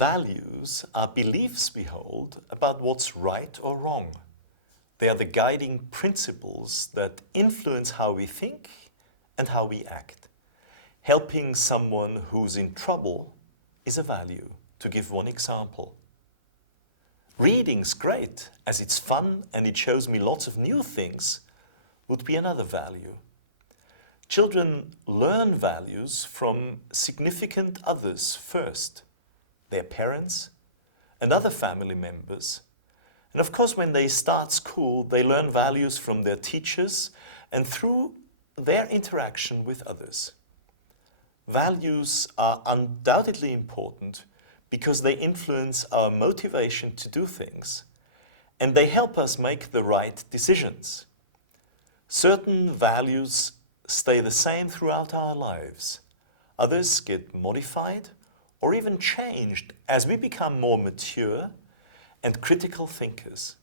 Values are beliefs we hold about what's right or wrong. They are the guiding principles that influence how we think and how we act. Helping someone who's in trouble is a value, to give one example. Reading's great, as it's fun and it shows me lots of new things, would be another value. Children learn values from significant others first, their parents and other family members. And of course, when they start school, they learn values from their teachers and through their interaction with others. Values are undoubtedly important because they influence our motivation to do things, and they help us make the right decisions. Certain values stay the same throughout our lives. Others get modified or even changed as we become more mature and critical thinkers.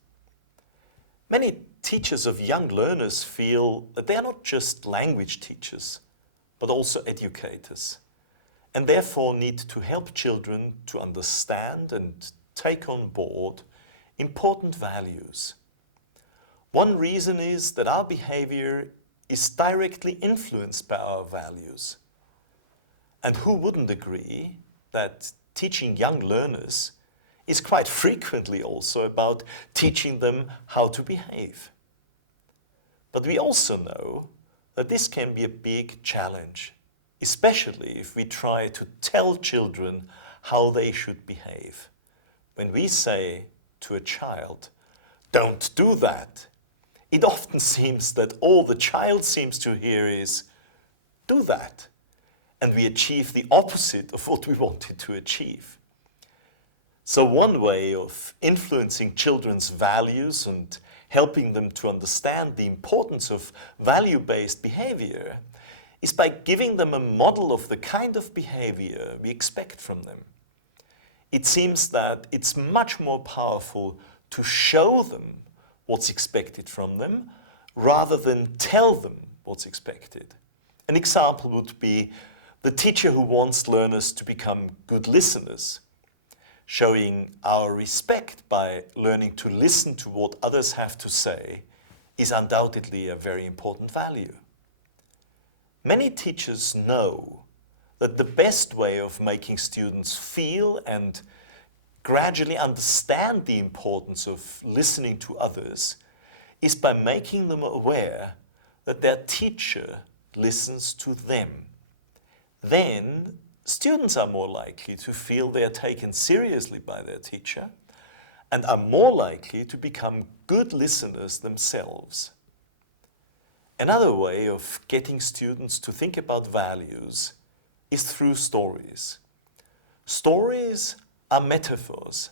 Many teachers of young learners feel that they are not just language teachers, but also educators, and therefore need to help children to understand and take on board important values. One reason is that our behavior is directly influenced by our values. And who wouldn't agree that teaching young learners is quite frequently also about teaching them how to behave? But we also know that this can be a big challenge, especially if we try to tell children how they should behave. When we say to a child, "Don't do that," it often seems that all the child seems to hear is, "Do that." And we achieve the opposite of what we wanted to achieve. So one way of influencing children's values and helping them to understand the importance of value-based behavior is by giving them a model of the kind of behavior we expect from them. It seems that it's much more powerful to show them what's expected from them rather than tell them what's expected. An example would be the teacher who wants learners to become good listeners. Showing our respect by learning to listen to what others have to say is undoubtedly a very important value. Many teachers know that the best way of making students feel and gradually understand the importance of listening to others is by making them aware that their teacher listens to them. Then, students are more likely to feel they are taken seriously by their teacher and are more likely to become good listeners themselves. Another way of getting students to think about values is through stories. Stories are metaphors,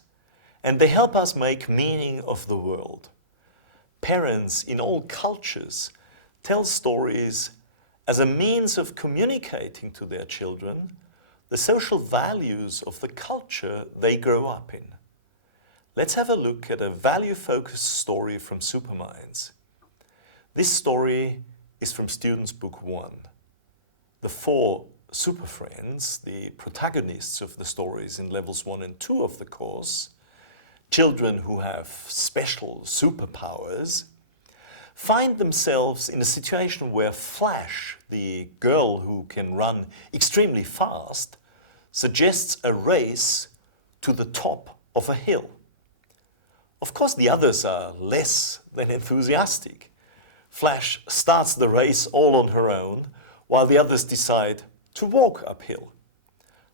and they help us make meaning of the world. Parents in all cultures tell stories as a means of communicating to their children the social values of the culture they grow up in. Let's have a look at a value-focused story from Superminds. This story is from Students' Book 1. The 4 super friends, the protagonists of the stories in levels 1 and 2 of the course, children who have special superpowers, find themselves in a situation where Flash, the girl who can run extremely fast, suggests a race to the top of a hill. Of course, the others are less than enthusiastic. Flash starts the race all on her own, while the others decide to walk uphill.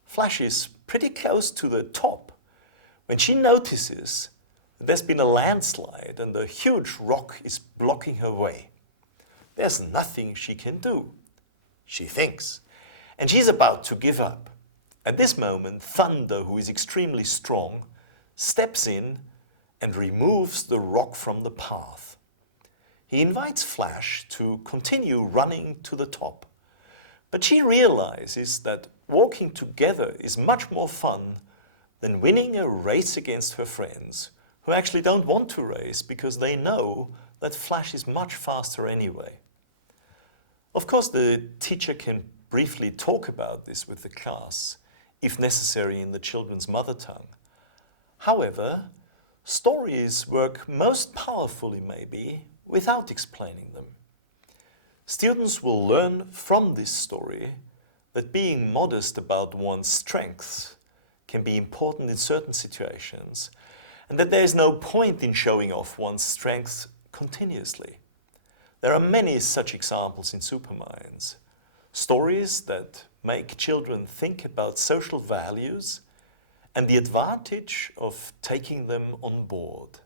Flash is pretty close to the top when she notices there's been a landslide and a huge rock is blocking her way. There's nothing she can do, she thinks, and she's about to give up. At this moment, Thunder, who is extremely strong, steps in and removes the rock from the path. He invites Flash to continue running to the top, but she realizes that walking together is much more fun than winning a race against her friends, who actually don't want to race because they know that Flash is much faster anyway. Of course, the teacher can briefly talk about this with the class, if necessary in the children's mother tongue. However, stories work most powerfully maybe without explaining them. Students will learn from this story that being modest about one's strengths can be important in certain situations, and that there is no point in showing off one's strengths continuously. There are many such examples in Superminds. Stories that make children think about social values and the advantage of taking them on board.